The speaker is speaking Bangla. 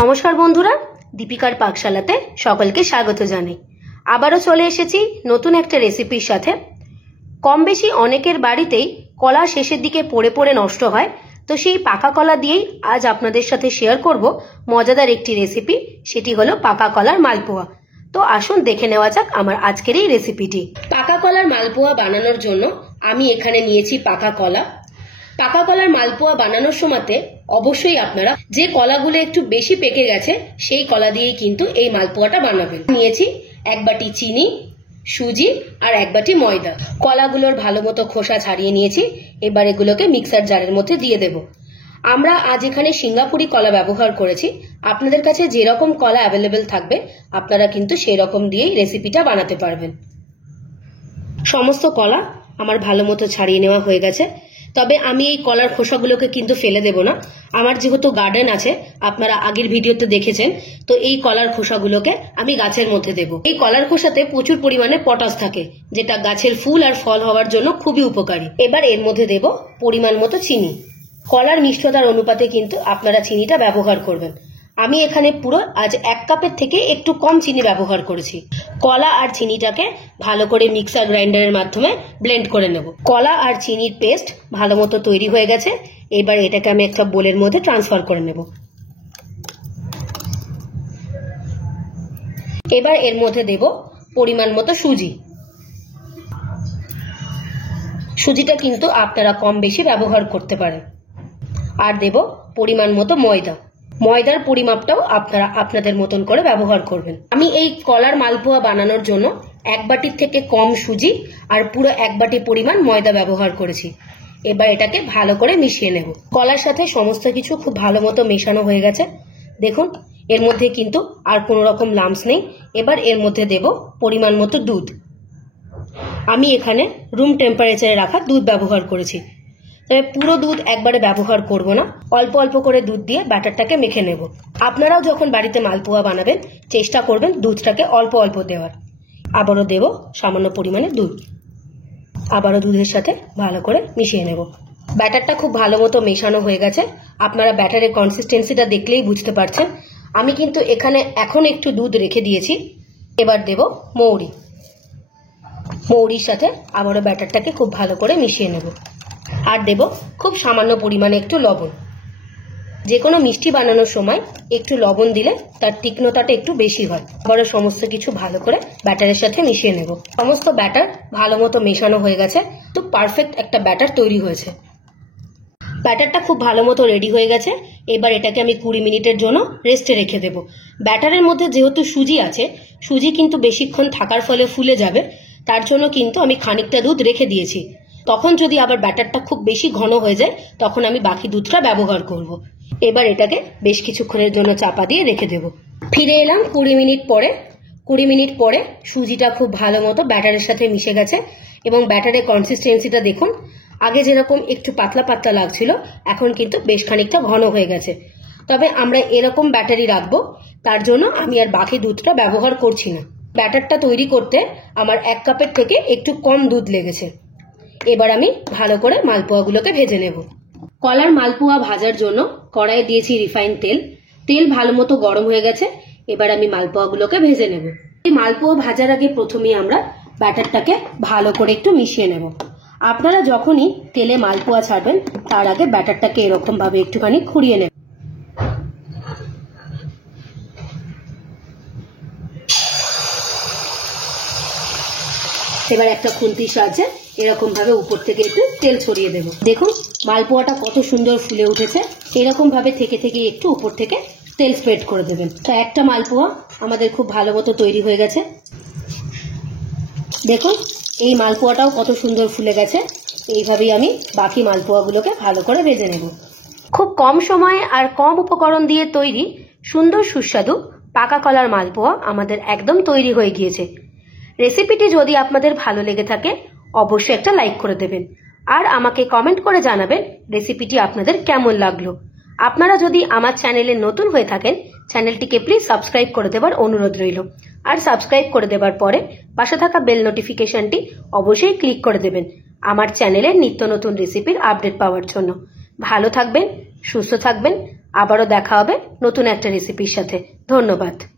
নমস্কার বন্ধুরা, দীপিকার পাকশালাতে সকলকে স্বাগত জানাই। আবারও চলে এসেছি নতুন একটা রেসিপির সাথে। কম বেশি অনেকের বাড়িতেই কলা শেষের দিকে পড়ে পড়ে নষ্ট হয়, তো সেই পাকা কলা দিয়েই আজ আপনাদের সাথে শেয়ার করব মজাদার একটি রেসিপি। সেটি হলো পাকা কলার মালপোয়া। তো আসুন দেখে নেওয়া যাক আমার আজকের এই রেসিপিটি। পাকা কলার মালপোয়া বানানোর জন্য আমি এখানে নিয়েছি পাকা কলা। পাকা কলার মালপোয়া বানানোর সময়তে অবশ্যই আপনারা যে কলাগুলো একটু বেশি পেকে গেছে সেই কলা দিয়েই কিন্তু এই মালপোয়াটা বানাবেন। নিয়েছি এক বাটি চিনি, সুজি আর এক বাটি ময়দা। কলাগুলোর ভালো মতো খোসা ছাড়িয়ে নিয়েছি। এবার এগুলোকে মিক্সার জারের মধ্যে দিয়ে দেব। আমরা আজ এখানে সিঙ্গাপুরি কলা ব্যবহার করেছি। আপনাদের কাছে যেরকম কলা অ্যাভেলেবেল থাকবে আপনারা কিন্তু সেই রকম দিয়েই রেসিপিটা বানাতে পারবেন। সমস্ত কলা আমার ভালো মতো ছাড়িয়ে নেওয়া হয়ে গেছে। তবে আমি এই কলার খোসাগুলোকে কিন্তু ফেলে দেব না। আমার যেহেতু গার্ডেন আছে, আপনারা আগের ভিডিওতে দেখেছেন, তো এই কলার খোসাগুলোকে আমি গাছের মধ্যে দেব। এই কলার খোসাতে প্রচুর পরিমাণে পটাশ থাকে, যেটা গাছের ফুল আর ফল হওয়ার জন্য খুবই উপকারী। এবার এর মধ্যে দেব পরিমাণ মতো চিনি। কলার মিষ্টতার অনুপাতে কিন্তু আপনারা চিনিটা ব্যবহার করবেন। আমি এখানে পুরো আজ 1 কাপের থেকে একটু কম চিনি ব্যবহার করেছি। কলা আর চিনিটাকে ভালো করে মিক্সার গ্রাইন্ডারের মাধ্যমে ব্লেন্ড করে নেব। কলা আর চিনির পেস্ট ভালো মতো তৈরি হয়ে গেছে। এবার এটাকে আমি একটা বোলের মধ্যে ট্রান্সফার করে নেব। এবার এর মধ্যে দেব পরিমাণ মতো সুজি। সুজিটা কিন্তু আপনারা কম বেশি ব্যবহার করতে পারেন। আর দেব পরিমাণ মতো ময়দা। ময়দার পরিমাপটাও আপনারা আপনাদের মতন করে ব্যবহার করবেন। আমি এই কলার মালপোয়া বানানোর জন্য 1 বাটির থেকে কম সুজি আর পুরো 1 বাটি পরিমাণ ময়দা ব্যবহার করেছি। এবার এটাকে ভালো করে মিশিয়ে নেব। কলার সাথে সমস্ত কিছু খুব ভালো মতো মেশানো হয়ে গেছে। দেখুন, এর মধ্যে কিন্তু আর কোনো রকম লাম্পস নেই। এবার এর মধ্যে দেব পরিমাণ মতো দুধ। আমি এখানে রুম টেম্পারেচারে রাখা দুধ ব্যবহার করেছি। তবে পুরো দুধ একবারে ব্যবহার করব না, অল্প অল্প করে দুধ দিয়ে ব্যাটারটাকে মেখে নেব। আপনারাও যখন বাড়িতে মালপোয়া বানাবেন চেষ্টা করবেন দুধটাকে অল্প অল্প দেওয়ার। আবারও দেব সামান্য পরিমাণে দুধ। আবারও দুধের সাথে ভালো করে মিশিয়ে নেব। ব্যাটারটা খুব ভালো মতো মেশানো হয়ে গেছে। আপনারা ব্যাটারের কনসিস্টেন্সিটা দেখলেই বুঝতে পারছেন। আমি কিন্তু এখানে এখন একটু দুধ রেখে দিয়েছি। এবার দেব মৌরি। মৌরির সাথে আবারও ব্যাটারটাকে খুব ভালো করে মিশিয়ে নেব। আর দেব খুব সামান্য পরিমাণে একটু লবণ। যে কোনো মিষ্টি বানানোর সময় একটু লবণ দিলে তার তীক্ষ্ণতাটা একটু বেশি হয়। আবারও সমস্ত কিছু ভালো করে ব্যাটারের সাথে মিশিয়ে নেব। সমস্ত ব্যাটার ভালো মতো মেশানো হয়ে গেছে। তো পারফেক্ট একটা ব্যাটার তৈরি হয়েছে। ব্যাটারটা খুব ভালো মতো রেডি হয়ে গেছে। এবার এটাকে আমি 20 মিনিটের জন্য রেস্টে রেখে দেব। ব্যাটারের মধ্যে যেহেতু সুজি আছে, সুজি কিন্তু বেশিক্ষণ থাকার ফলে ফুলে যাবে। তার জন্য কিন্তু আমি খানিকটা দুধ রেখে দিয়েছি। তখন যদি আবার ব্যাটারটা খুব বেশি ঘন হয়ে যায় তখন আমি বাকি দুধটা ব্যবহার করব। এবার এটাকে বেশ কিছুক্ষণের জন্য চাপা দিয়ে রেখে দেব। ফিরে এলাম 20 মিনিট পরে। 20 মিনিট পরে সুজিটা খুব ভালো মতো ব্যাটারের সাথে মিশে গেছে এবং ব্যাটারের কনসিস্টেন্সিটা দেখুন। আগে যেরকম একটু পাতলা পাতলা লাগছিল, এখন কিন্তু বেশ খানিকটা ঘন হয়ে গেছে। তবে আমরা এরকম ব্যাটারি রাখবো, তার জন্য আমি আর বাকি দুধটা ব্যবহার করছি না। ব্যাটারটা তৈরি করতে আমার 1 কাপের থেকে একটু কম দুধ লেগেছে। এবার আমি ভালো করে মালপোয়াগুলোকে ভেজে নেব। কলার মালপোয়া ভাজার জন্য কড়াইয়ে দিয়েছি রিফাইন তেল। তেল ভালো মতো গরম হয়ে গেছে। এবার আমি মালপোয়াগুলোকে ভেজে নেব। এই মালপোয়া ভাজার আগে প্রথমেই আমরা ব্যাটারটাকে ভালো করে একটু মিশিয়ে নেব। আপনারা যখনই তেলে মালপোয়া ছাড়বেন তার আগে ব্যাটারটাকে এরকম ভাবে একটুখানি খুঁড়িয়ে নেবেন। এবার একটা খুন্তির সাহায্যে এরকম ভাবে উপর থেকে একটু তেল ছড়িয়ে দেব। দেখুন মালপোয়াটা কত সুন্দর ফুলে উঠেছে। এরকম ভাবে থেকে থেকে একটু উপর থেকে তেল স্প্রেড করে দেবেন। তো একটা মালপোয়া আমাদের খুব ভালো মতো তৈরি হয়ে গেছে। দেখুন এই মালপোয়াটাও কত সুন্দর ফুলে গেছে। এইভাবেই আমি বাকি মালপোয়াগুলোকে ভালো করে ভেজে নেব। খুব কম সময়ে আর কম উপকরণ দিয়ে তৈরি সুন্দর সুস্বাদু পাকা কলার মালপোয়া আমাদের একদম তৈরি হয়ে গিয়েছে। রেসিপিটি যদি আপনাদের ভালো লেগে থাকে অবশ্যই একটা লাইক করে দেবেন আর আমাকে কমেন্ট করে জানাবেন রেসিপিটি আপনাদের কেমন লাগলো। আপনারা যদি আমার চ্যানেলে নতুন হয়ে থাকেন চ্যানেলটিকে প্লিজ সাবস্ক্রাইব করে দেবার অনুরোধ রইল। আর সাবস্ক্রাইব করে দেবার পরে পাশে থাকা বেল নোটিফিকেশনটি অবশ্যই ক্লিক করে দেবেন আমার চ্যানেলের নিত্য নতুন রেসিপির আপডেট পাওয়ার জন্য। ভালো থাকবেন, সুস্থ থাকবেন। আবারও দেখা হবে নতুন একটা রেসিপির সাথে। ধন্যবাদ।